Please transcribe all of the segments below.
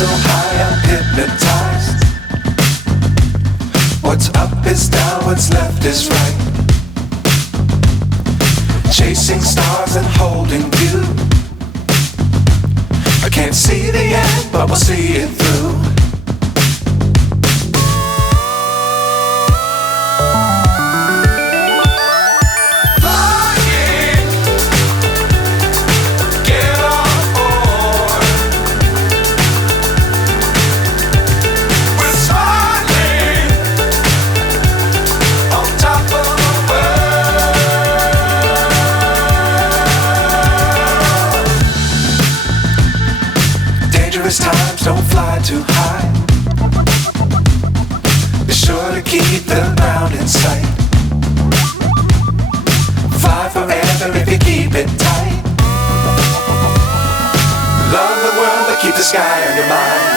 so high I'm hypnotized. What's up is down, what's left is right. Chasing stars and holding you. I can't see the end, but we'll see it through. Times don't fly too high. Be sure to keep the ground in sight. Fly forever if you keep it tight. Love the world but keep the sky on your mind.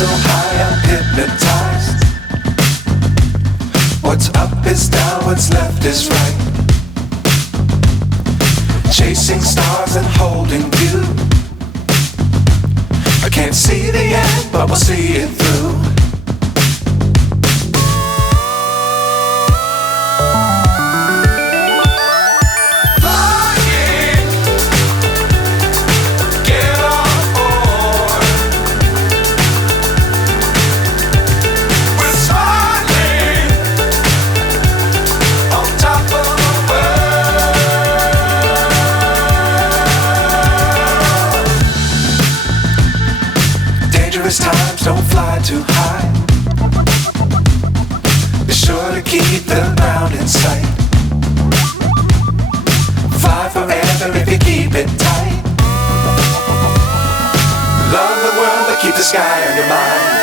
So high I'm hypnotized. What's up is down, what's left is right. Chasing stars and holding you. I can't see the end, but we'll see it through. Times don't fly too high. Be sure to keep the ground in sight. Fly forever if you keep it tight. Love the world but keep the sky on your mind.